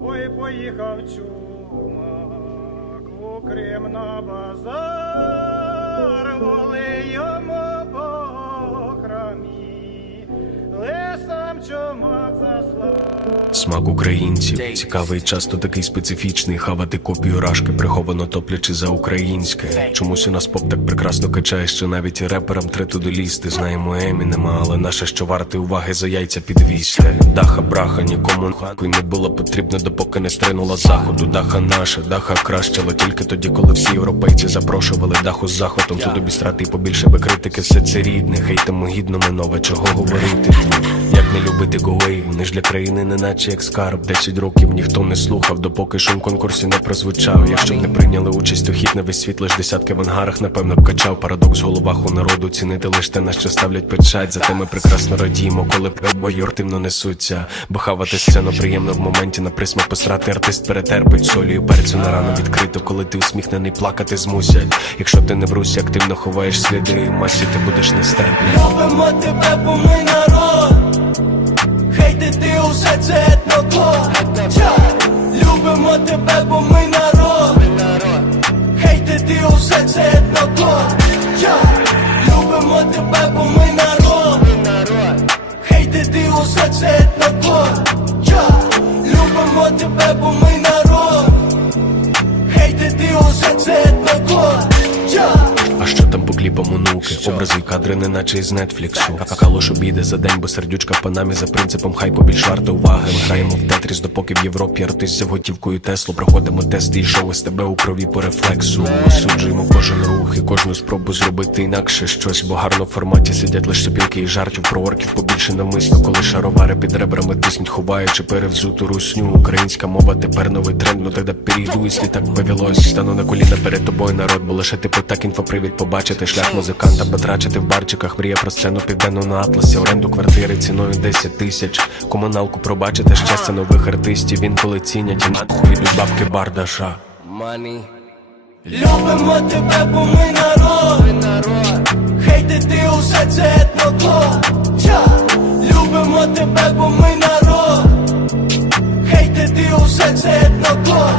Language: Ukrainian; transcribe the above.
Ой, поїхав чумак у Крим на базар, воли йому по храмі, лисам чумак заслав. Смак українців цікавий, часто такий специфічний. Хавати копію рашки, приховано топлячи за українське. Чомусь у нас поп так прекрасно качає, що навіть реперам треба туди лізти. Знаємо Емінема, але наше що варте уваги за яйця підвісти. Даха браха нікому нахуй не було потрібно, допоки не стринула заходу. Даха наша, даха кращила тільки тоді, коли всі європейці запрошували даху з захватом. Туди бістрати і побільше би критики, все це рідне. Хейтимо гідно ми нове, чого говорити. Як не любити гуей, вони ж для країни, не наче як скарб. Десять років ніхто не слухав, допоки шум конкурсі не прозвучав. Якщо б не прийняли участь, то хід на весь світ лиш десятки в ангарах, напевно б качав парадокс в головах у народу. Цінити лиш те, на що ставлять печать. Зате ми прекрасно радіємо, коли бої активно несуться. Бо хавати сцену приємно в моменті на присмак посрати артист перетерпить солію перцю на рану відкрито, коли ти усміхнений, плакати змусять. Якщо ти не в активно ховаєш сліди, масі ти будеш нестерпний. Любимо тебе, бо ми народ Хейтити усе це етнокло. Ча! Любимо тебе, бо ми народ. Хейтити усе це етнокло. Ча! Любимо тебе, бо ми народ. Хейтити усе це етнокло. Ча! Любимо тебе, бо ми народ. Хейтити усе це етнокло Ча! А що там по кліпам онуки? Образи і кадри, не наче із Нетфліксу. А калош обійде за день, бо сердючка в панамі за принципом хайпу більш варта уваги. Ми граємо в тетріс, допоки в Європі артист взяв готівкою Теслу. Проходимо тести і шоу з тебе у крові по рефлексу. Осуджуємо кожен рух і кожну спробу зробити інакше щось, бо гарно в форматі сидять лише сопілки і жартів про орків побільше навмисно, коли шаровари під ребрами тиснуть, ховаючи перевзуту русню. Українська мова тепер новий тренд, ну тогда перейду, якщо так повелось. Стану на коліна перед тобою, народ, бо лише типу так інфопривід побачити шлях музиканта, потрачити в барчиках, мрія про сцену південну на атласі, оренду квартири ціною 10 тисяч. Комуналку пробачити щастя нових артистів. Інколи цінять і нахуй йдуть бабки бардаша. Money. Любимо тебе, бо ми народ Хейтити усе це етнокло Ча! Любимо тебе, бо ми народ Хейтити усе це етнокло